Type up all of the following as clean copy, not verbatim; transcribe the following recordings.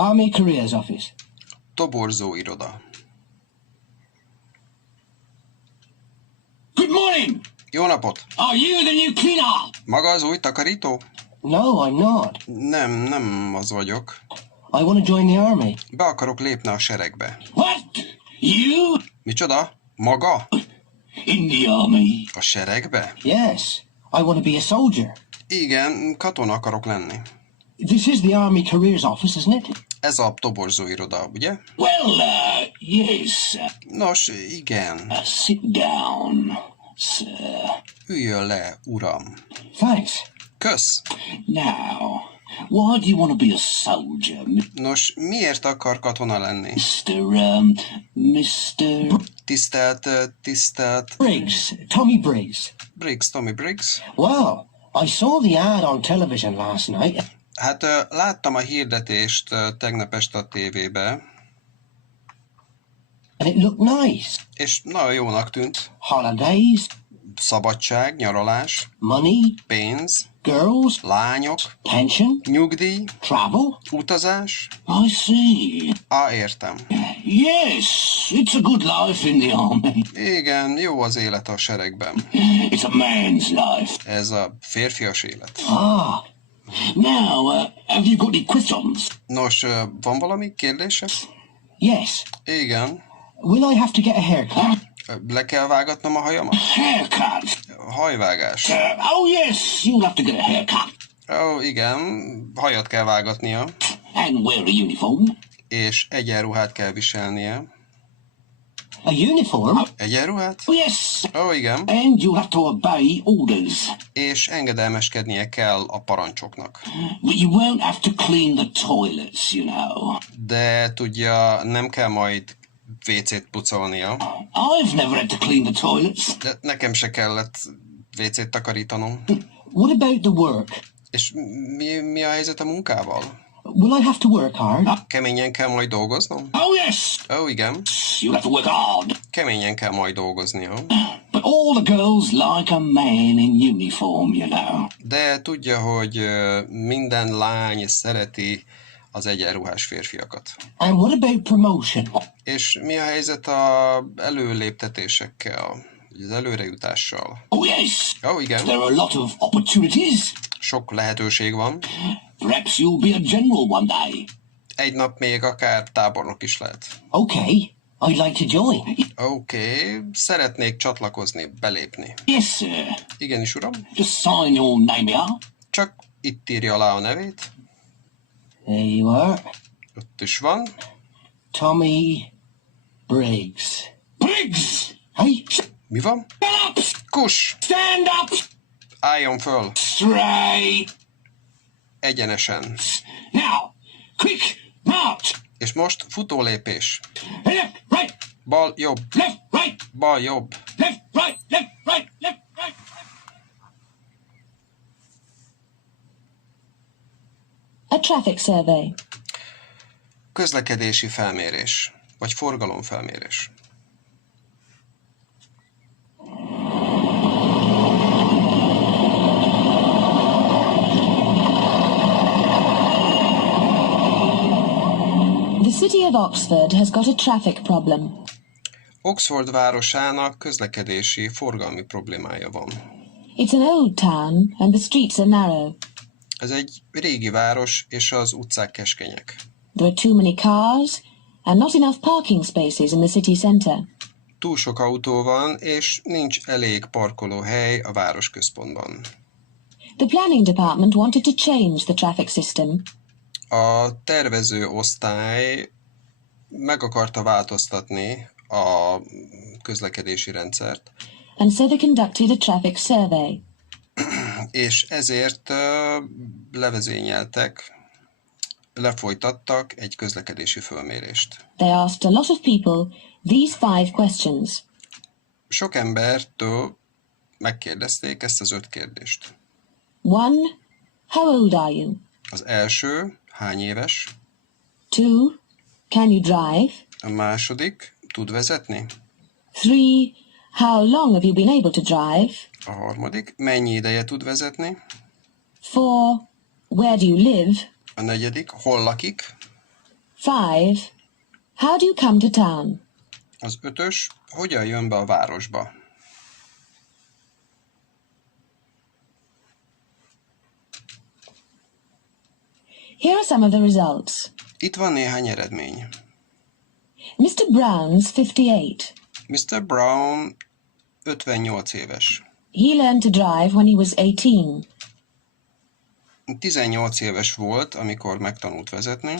Army Careers Office. Toborzó iroda. Good morning! Jó napot! Are you the new cleaner? Maga az új takarító? No, I'm not. Nem az vagyok. I want to join the army. Be akarok lépni a seregbe. What? You? Micsoda? Maga? In the army? A seregbe? Yes. I want to be a soldier. Igen, katona akarok lenni. This is the Army Careers Office, isn't it? Ez a toborzó iroda, ugye? Well, yes. Nos, igen. Sit down, sir. Üljön le, uram. Thanks. Kösz! Now, why do you want to be a soldier, Nos, miért akar katona lenni? Mr. Tisztelt... Briggs, Tommy Briggs. Tommy Briggs? Wow, I saw the ad on television last night. Hát láttam a hirdetést tegnap este a tévébe. And it looked nice. És nagyon jónak tűnt. Holidays. Szabadság, nyaralás. Money. Pénz. Girls. Lányok. Pension. Nyugdíj. Travel. Utazás. I see. Értem. Yes, it's a good life in the army. Igen, jó az élet a seregben. It's a man's life. Ez a férfias élet. Ah. Now, have you got any questions? Nos, van valami kérdése? Yes. Igen. Will I have to get a haircut? Le kell vágatnom a hajamat? Haircut? Hajvágás. Oh yes, you'll have to get a haircut. Igen, hajat kell vágatnia. And wear a uniform. És egyenruhát kell viselnie. A uniform? Egyenruhát? Oh yes. Igen. And you'll have to obey orders. És engedelmeskednie kell a parancsoknak. But you won't have to clean the toilets, you know. De tudja, nem kell majd WC-t pucolnia. I've never had to clean the toilets. De nekem se kellett WC-t takarítanom. What about the work? És mi a helyzet a munkával? Will I have to work hard? Keményen kell majd dolgoznom? Oh yes. Igen. You'll have to work hard. Keményen kell majd dolgoznia. But all the girls like a man in uniform, you know. De tudja, hogy minden lány szereti az egyenruhás férfiakat. And what about promotion? És mi a helyzet az előléptetésekkel, az előrejutással? Oh yes. Igen. There are a lot of opportunities. Sok lehetőség van. Perhaps you'll be a general one day. Egy nap még akár tábornok is lehet. Okay, I'd like to join. Okay, szeretnék csatlakozni, belépni. Yes, sir. Igenis, uram. Just sign your name here. Csak itt írja alá a nevét. There you are. Ott is van. Tommy Briggs. Briggs! Hey! Mi van? Stand up! Kus! Stand up! Álljon föl! Straight! Egyenesen. Now, quick, march! És most futólépés. Left, right! Bal, jobb. Left, right! Bal, jobb. Left, right, left, right, left, right! A traffic survey. Közlekedési felmérés. Vagy forgalomfelmérés. The city of Oxford has got a traffic problem. Oxford városának közlekedési, forgalmi problémája van. It's an old town and the streets are narrow. Ez egy régi város, és az utcák keskenyek. There are too many cars and not enough parking spaces in the city centre. Túl sok autó van, és nincs elég parkolóhely a városközpontban. The planning department wanted to change the traffic system. A tervező osztály meg akarta változtatni a közlekedési rendszert. And so they conducted a traffic survey. És ezért lefolytattak egy közlekedési fölmérést. They asked a lot of people these 5 questions. Sok embertől megkérdezték ezt az 5 kérdést. 1. How old are you? Az első, hány éves? 2. Can you drive? A második, tud vezetni? 3. How long have you been able to drive? A harmadik, mennyi ideje tud vezetni? 4. Where do you live? A negyedik, hol lakik? 5. How do you come to town? Az 5-ös, hogyan jön be a városba? Here are some of the results. Itt van néhány eredmény. Mr. Brown's 58. Mr. Brown 58 éves. He learned to drive when he was 18. 18 éves volt, amikor megtanult vezetni.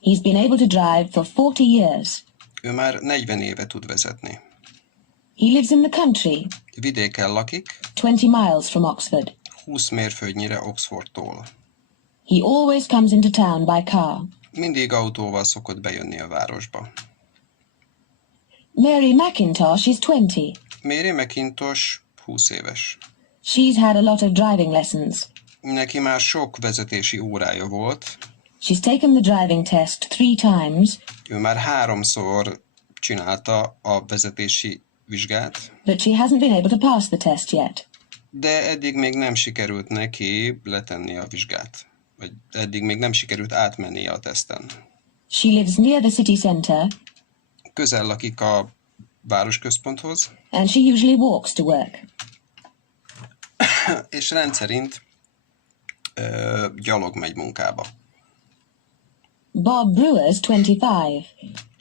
He's been able to drive for 40 years. Ő már 40 éve tud vezetni. He lives in the country, Vidéken lakik, 20 miles from Oxford. 20 mérföldnyire Oxfordtól. He always comes into town by car. Mindig autóval szokott bejönni a városba. Mary McIntosh is 20. Mary McIntosh 20 éves. She's had a lot of driving lessons. Neki már sok vezetési órája volt. She's taken the driving test 3 times, Ő már 3-szor csinálta a vezetési vizsgát, but she hasn't been able to pass the test yet. de eddig még nem sikerült neki letenni a vizsgát. Vagy eddig még nem sikerült átmennie a teszten. She lives near the city centre, Közel lakik a városközponthoz, and she usually walks to work. és rendszerint gyalog megy munkába. Bob Brewer's 25.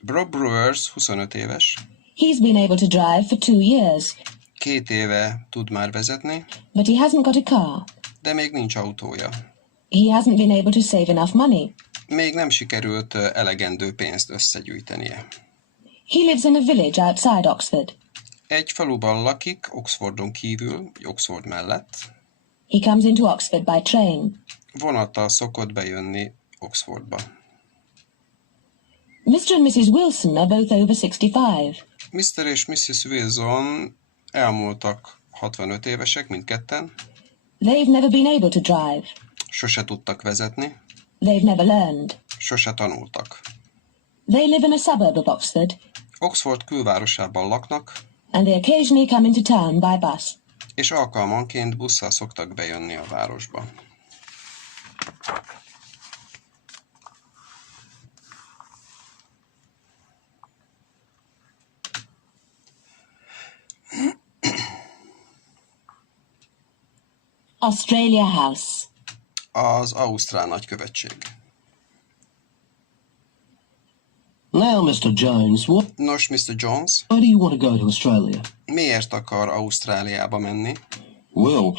Bob Brewers 25 éves, He's been able to drive for 2 years, 2 éve tud már vezetni, but he hasn't got a car. de még nincs autója. He hasn't been able to save enough money. Még nem sikerült elegendő pénzt összegyűjtenie. He lives in a village outside Oxford. Egy faluban lakik, Oxfordon kívül, vagy Oxford mellett. He comes into Oxford by train. Vonattal szokott bejönni Oxfordba. Mr. and Mrs. Wilson are both over 65. Mr. és Mrs. Wilson elmúltak 65 évesek, mindketten. They've never been able to drive. Sose tudtak vezetni, They've never learned. sose tanultak. They live in a suburb of Oxford, Oxford külvárosában laknak, and they occasionally come into town by bus. és alkalmanként busszal szoktak bejönni a városba. Australia House. Az Ausztrál nagykövetség. Now, Mr. Jones, Nos, Mr. Jones, why do you want to go to Australia? miért akar Ausztráliába menni? Well,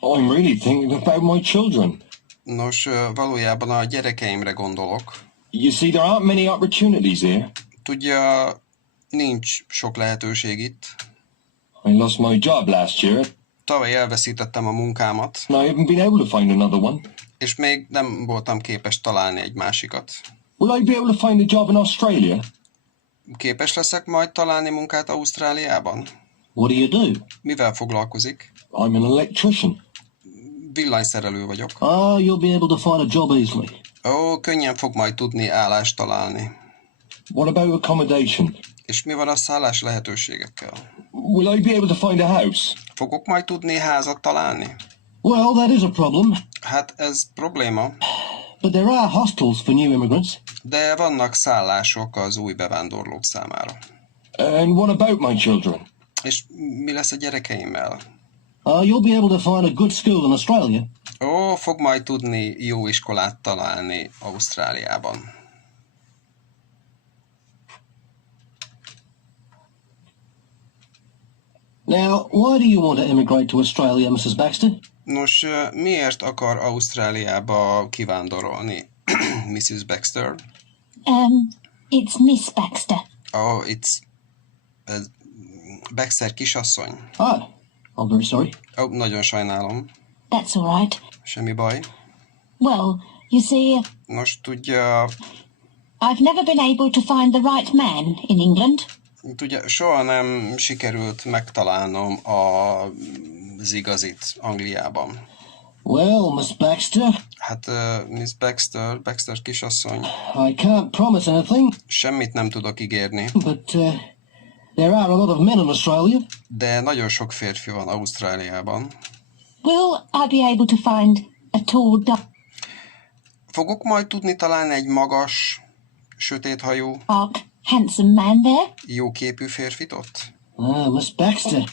I'm really thinking about my children. Nos, valójában a gyerekeimre gondolok. You see, there aren't many opportunities here. Tudja, nincs sok lehetőség itt. I lost my job last year, Tavaly elveszítettem a munkámat, and I haven't been able to find another one. és még nem voltam képes találni egy másikat. Will I be able to find a job in Australia? Képes leszek majd találni munkát Ausztráliában? What do you do? Mivel foglalkozik? I'm an electrician. Villanyszerelő vagyok. Ah, you'll be able to find a job easily. Ó, könnyen fog majd tudni állást találni. What about accommodation? És mi van a szállás lehetőségekkel? Will I be able to find a house? Fogok majd tudni házat találni? Well, that is a problem, Hát ez probléma, but there are hostels for new immigrants. de vannak szállások az új bevándorlók számára. And what about my children? És mi lesz a gyerekeimmel? You'll be able to find a good school in Australia. Ó, fog majd tudni jó iskolát találni Ausztráliában. Now, why do you want to immigrate to Australia, Mrs. Baxter? Nos, miért akar Ausztráliába kivándorolni, Mrs. Baxter? It's Miss Baxter. Oh, ez Baxter kisasszony. I'm very sorry. Ó, nagyon sajnálom. That's all right. Semmi baj. Well, you see, Nos, tudja, I've never been able to find the right man in England. soha nem sikerült megtalálnom az igazit Angliában. Well, Miss Baxter, Hát, Miss Baxter kisasszony, I can't promise anything, semmit nem tudok ígérni, but there are a lot of men in Australia. de nagyon sok férfi van Ausztráliában. Will I be able to find a tall Fogok majd tudni találni egy magas, sötéthajú, handsome man there? jóképű férfit ott? Miss Baxter.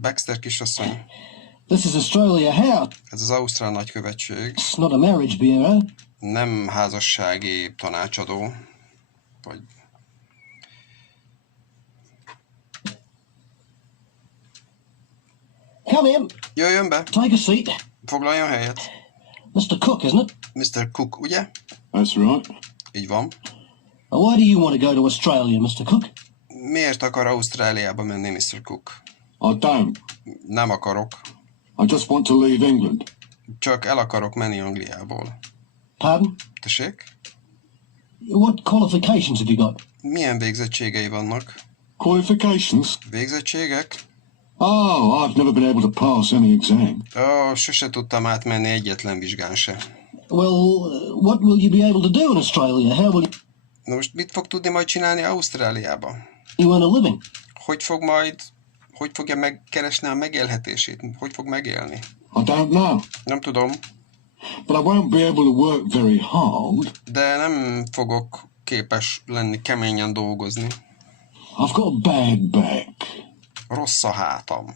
Baxter kisasszony. This is Australia House. Ez az Ausztrál nagykövetség. It's not a marriage bureau. Nem házassági tanácsadó. Vagy... Come in. Jöjjön be, Take a seat. foglaljon helyet. Mr. Cook, isn't it? Mr. Cook, ugye? That's right. Így van. Why do you want to go to Australia, Mr. Cook? Miért akar Ausztráliába menni, Mr. Cook? I don't. Nem akarok. I just want to leave England. Csak el akarok menni Angliából. Pardon? Tessék? What qualifications have you got? Milyen végzettségei vannak? Qualifications? Végzettségek? Oh, I've never been able to pass any exam. Sose tudtam átmenni egyetlen vizsgán se. Well, what will you be able to do in Australia? How will Na most mit fog tudni majd csinálni Ausztráliába? you earn a living? Hogy fogja megkeresni a megélhetését? Hogy fog megélni? I don't know. Nem tudom, But I won't be able to work very hard. de nem fogok képes lenni keményen dolgozni. I've got a bad back. Rossz a hátam.